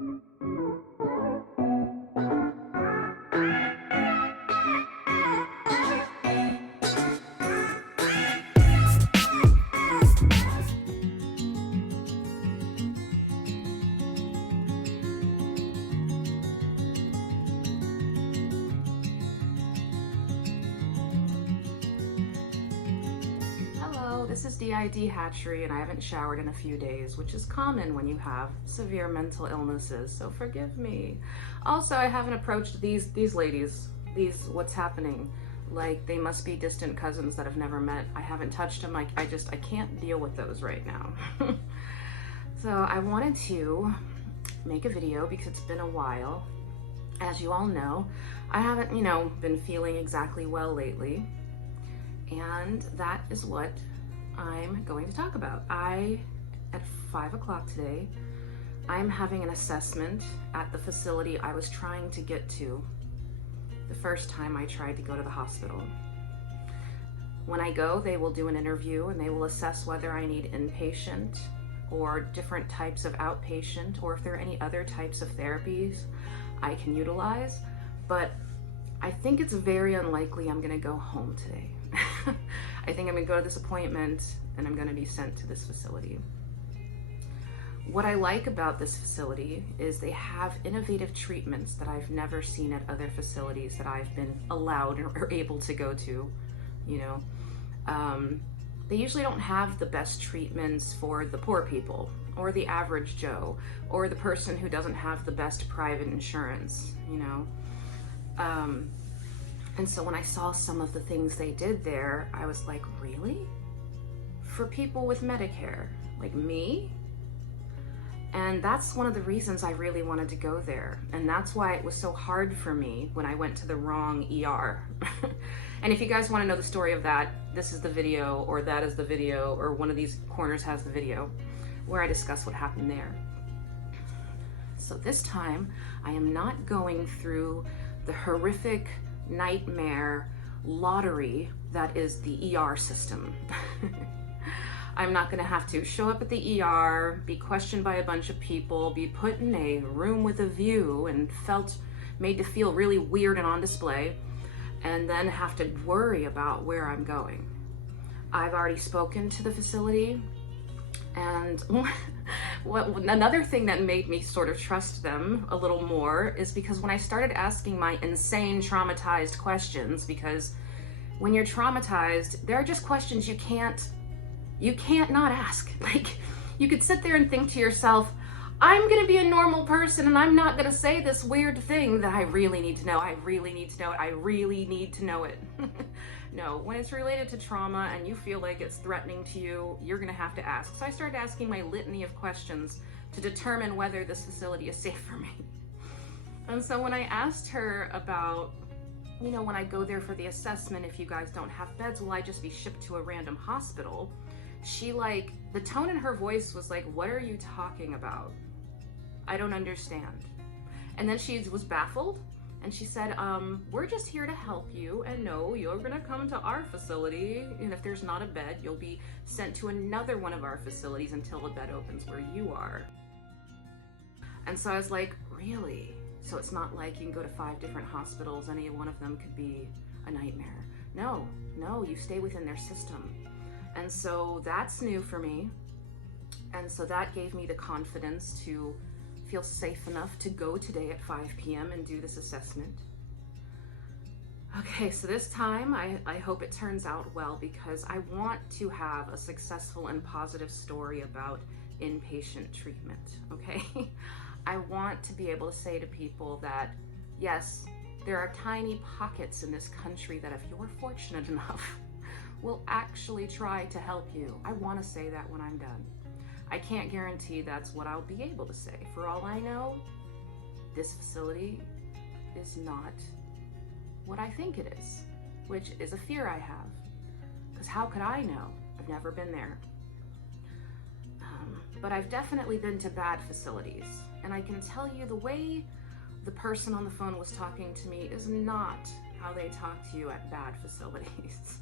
Hello, this is DID Hatchery, and I haven't showered in a few days, which is common when you have severe mental illnesses, so forgive me. Also, I haven't approached these ladies, what's happening, like they must be distant cousins that I've never met. I haven't touched them. I can't deal with those right now. So I wanted to make a video because it's been a while. As you all know, I haven't, been feeling exactly well lately. And that is what I'm going to talk about. At 5 o'clock today, I'm having an assessment at the facility I was trying to get to the first time I tried to go to the hospital. When I go, they will do an interview and they will assess whether I need inpatient or different types of outpatient, or if there are any other types of therapies I can utilize. But I think it's very unlikely I'm gonna go home today. I think I'm gonna go to this appointment and I'm gonna be sent to this facility. What I like about this facility is they have innovative treatments that I've never seen at other facilities that I've been allowed or able to go to, They usually don't have the best treatments for the poor people or the average Joe or the person who doesn't have the best private insurance, And so when I saw some of the things they did there, I was like, really? For people with Medicare, like me? And that's one of the reasons I really wanted to go there. And that's why it was so hard for me when I went to the wrong ER. And if you guys want to know the story of that, this is the video, or that is the video, or one of these corners has the video where I discuss what happened there. So this time, I am not going through the horrific nightmare lottery that is the ER system. I'm not gonna have to show up at the ER, be questioned by a bunch of people, be put in a room with a view and made to feel really weird and on display, and then have to worry about where I'm going. I've already spoken to the facility, and another thing that made me sort of trust them a little more is because when I started asking my insane traumatized questions, because when you're traumatized, there are just questions you can't not ask. Like, you could sit there and think to yourself, I'm gonna be a normal person and I'm not gonna say this weird thing that I really need to know. I really need to know it. I really need to know it. No, when it's related to trauma and you feel like it's threatening to you, you're gonna have to ask. So I started asking my litany of questions to determine whether this facility is safe for me. And so when I asked her about, when I go there for the assessment, if you guys don't have beds, will I just be shipped to a random hospital? She the tone in her voice was like, what are you talking about? I don't understand. And then she was baffled. And she said, we're just here to help you, and no, you're gonna come to our facility, and if there's not a bed, you'll be sent to another one of our facilities until a bed opens where you are. And so I was like, really? So it's not like you can go to 5 different hospitals, any one of them could be a nightmare. No, you stay within their system. And so that's new for me. And so that gave me the confidence to feel safe enough to go today at 5 p.m. and do this assessment. Okay, so this time I hope it turns out well, because I want to have a successful and positive story about inpatient treatment, okay? I want to be able to say to people that, yes, there are tiny pockets in this country that if you're fortunate enough, will actually try to help you. I want to say that when I'm done. I can't guarantee that's what I'll be able to say. For all I know, this facility is not what I think it is, which is a fear I have. Because how could I know? I've never been there. But I've definitely been to bad facilities. And I can tell you the way the person on the phone was talking to me is not how they talk to you at bad facilities.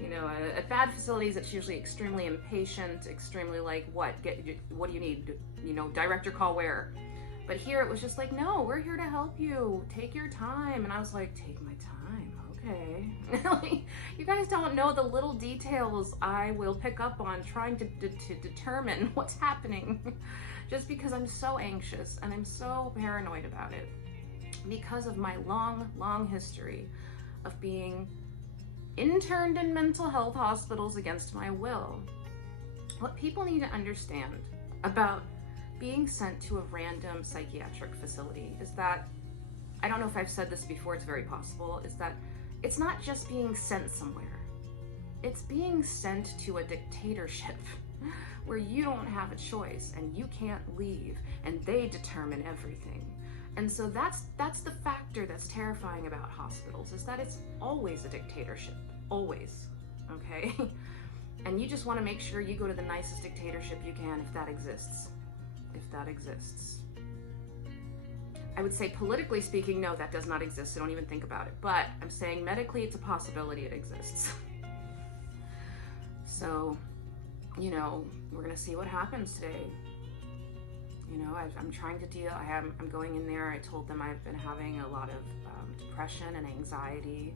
You know, at bad facilities, it's usually extremely impatient, extremely like, what do you need? You know, director call where? But here it was just like, no, we're here to help you. Take your time. And I was like, take my time, okay. Like, you guys don't know the little details I will pick up on trying to determine what's happening, just because I'm so anxious and I'm so paranoid about it, because of my long history of being interned in mental health hospitals against my will. What people need to understand about being sent to a random psychiatric facility is that, I don't know if I've said this before, it's very possible, is that it's not just being sent somewhere. It's being sent to a dictatorship where you don't have a choice and you can't leave and they determine everything. And so that's the factor that's terrifying about hospitals, is that it's always a dictatorship, always, okay? And you just want to make sure you go to the nicest dictatorship you can, if that exists. If that exists. I would say politically speaking, no, that does not exist, so don't even think about it. But I'm saying medically, it's a possibility it exists. So, you know, we're gonna see what happens today. You know, I'm trying to deal, I'm going in there, I told them I've been having a lot of depression and anxiety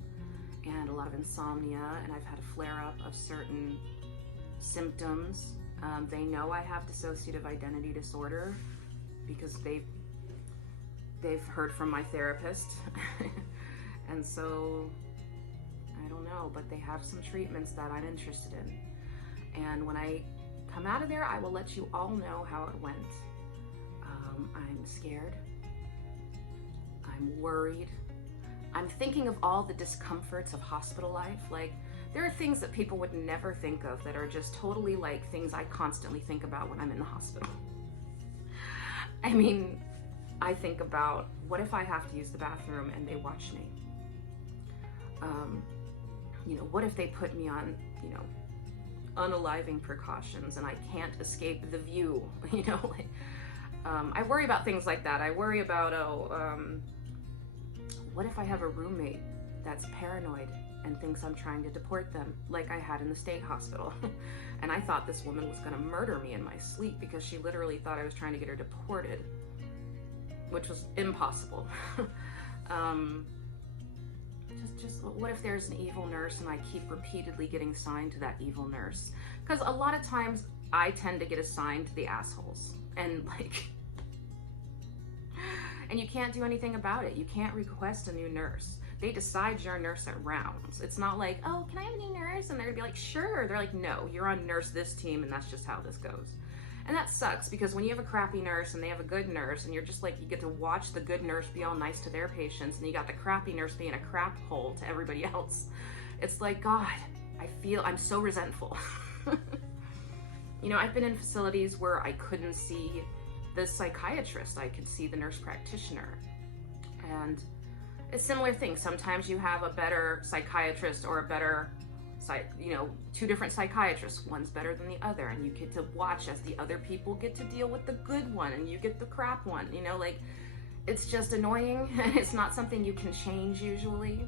and a lot of insomnia, and I've had a flare-up of certain symptoms. They know I have dissociative identity disorder because they've heard from my therapist. And so, I don't know, but they have some treatments that I'm interested in. And when I come out of there, I will let you all know how it went. I'm scared. I'm worried. I'm thinking of all the discomforts of hospital life. Like, there are things that people would never think of that are just totally like things I constantly think about when I'm in the hospital. I mean, I think about, what if I have to use the bathroom and they watch me? You know, what if they put me on, you know, unaliving precautions and I can't escape the view, you know? Like, I worry about things like that. I worry about, what if I have a roommate that's paranoid and thinks I'm trying to deport them, like I had in the state hospital. And I thought this woman was gonna murder me in my sleep because she literally thought I was trying to get her deported, which was impossible. Just what if there's an evil nurse and I keep repeatedly getting assigned to that evil nurse? Because a lot of times I tend to get assigned to the assholes, and like, and you can't do anything about it. You can't request a new nurse. They decide you're a nurse at rounds. It's not like, oh, can I have a new nurse? And they're gonna be like, sure. They're like, no, you're on nurse this team, and that's just how this goes. And that sucks, because when you have a crappy nurse and they have a good nurse, and you're just like, you get to watch the good nurse be all nice to their patients, and you got the crappy nurse being a crap hole to everybody else. It's like, God, I'm so resentful. You know, I've been in facilities where I couldn't see the psychiatrist, I could see the nurse practitioner. And it's a similar thing. Sometimes you have a better psychiatrist or a better, you know, two different psychiatrists. One's better than the other, and you get to watch as the other people get to deal with the good one and you get the crap one, you know, like, it's just annoying. It's not something you can change usually.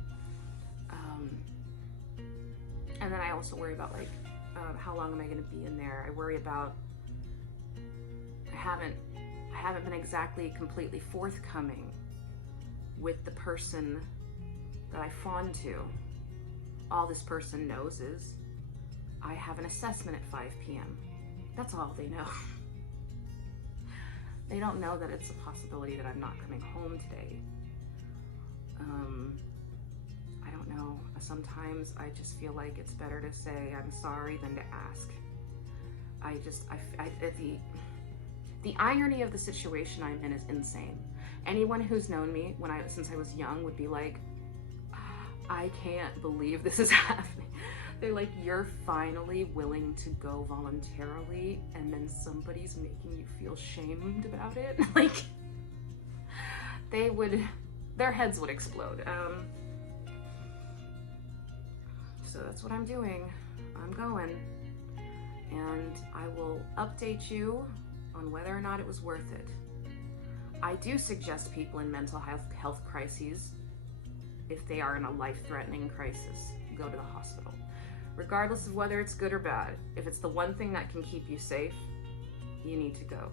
And then I also worry about, like, how long am I going to be in there? I worry about, I haven't been exactly completely forthcoming with the person that I fawn to. All this person knows is I have an assessment at 5 p.m. That's all they know. They don't know that it's a possibility that I'm not coming home today. I don't know. Sometimes I just feel like it's better to say I'm sorry than to ask. The irony of the situation I'm in is insane. Anyone who's known me since I was young would be like, I can't believe this is happening. They're like, you're finally willing to go voluntarily, and then somebody's making you feel shamed about it. Like, their heads would explode. So that's what I'm doing. I'm going, and I will update you on whether or not it was worth it. I do suggest people in mental health crises, if they are in a life-threatening crisis, go to the hospital. Regardless of whether it's good or bad, if it's the one thing that can keep you safe, you need to go.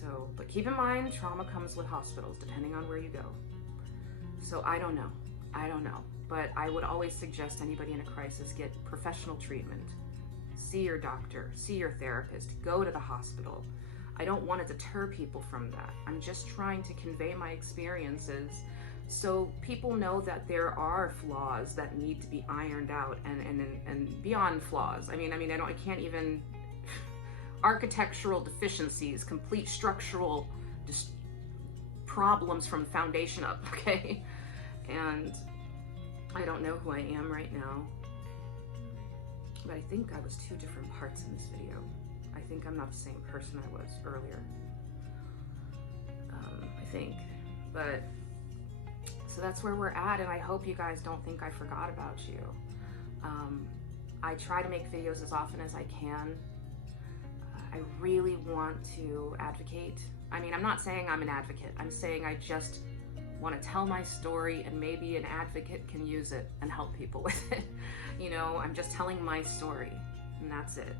So, but keep in mind, trauma comes with hospitals, depending on where you go. So I don't know. But I would always suggest anybody in a crisis get professional treatment. See your doctor, see your therapist, go to the hospital. I don't want to deter people from that. I'm just trying to convey my experiences so people know that there are flaws that need to be ironed out and beyond flaws. I can't even architectural deficiencies, complete structural problems from foundation up, okay? And I don't know who I am right now, but I think I was two different parts in this video. I think I'm not the same person I was earlier. I think, but so that's where we're at, and I hope you guys don't think I forgot about you. I try to make videos as often as I can. I really want to advocate. I'm not saying I'm an advocate. I'm saying I just want to tell my story, and maybe an advocate can use it and help people with it. I'm just telling my story, and that's it.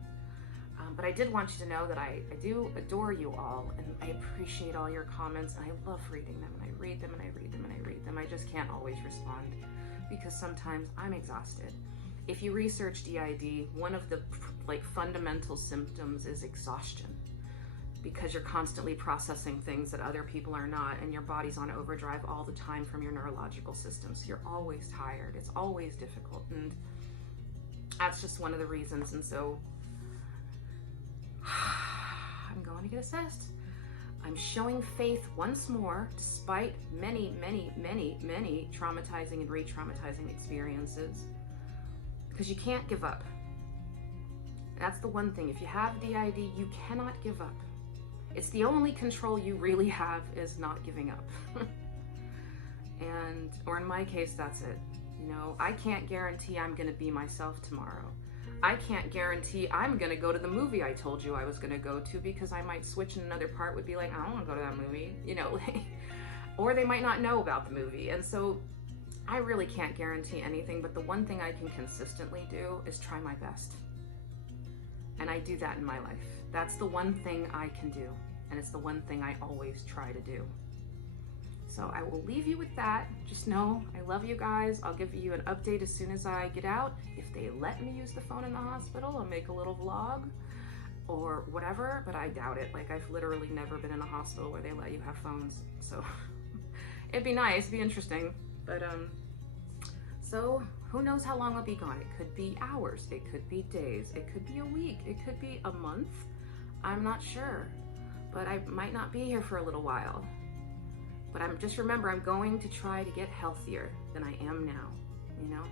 But I did want you to know that I do adore you all, and I appreciate all your comments, and I love reading them, and I read them, and I read them, and I read them. I just can't always respond because sometimes I'm exhausted. If you research DID, one of the fundamental symptoms is exhaustion, because you're constantly processing things that other people are not, and your body's on overdrive all the time from your neurological system. So you're always tired. It's always difficult, and that's just one of the reasons. And so I'm going to get assessed. I'm showing faith once more, despite many traumatizing and re-traumatizing experiences, because you can't give up. That's the one thing. If you have DID, you cannot give up. It's the only control you really have, is not giving up. Or in my case, that's it. I can't guarantee I'm going to be myself tomorrow. I can't guarantee I'm going to go to the movie I told you I was going to go to, because I might switch and another part would be like, I don't want to go to that movie, or they might not know about the movie. And so I really can't guarantee anything, but the one thing I can consistently do is try my best. And I do that in my life. That's the one thing I can do, and it's the one thing I always try to do. So I will leave you with that. Just know I love you guys. I'll give you an update as soon as I get out. If they let me use the phone in the hospital, I'll make a little vlog or whatever, but I doubt it. I've literally never been in a hospital where they let you have phones. So it'd be nice, it'd be interesting. But so who knows how long I'll be gone? It could be hours, it could be days, it could be a week, it could be a month. I'm not sure, but I might not be here for a little while. But just remember, I'm going to try to get healthier than I am now,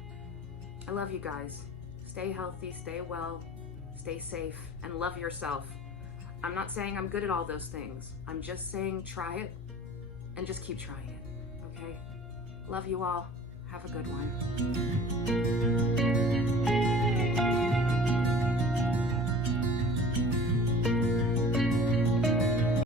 I love you guys. Stay healthy, stay well, stay safe, and love yourself. I'm not saying I'm good at all those things. I'm just saying try it and just keep trying it, okay? Love you all. Have a good one.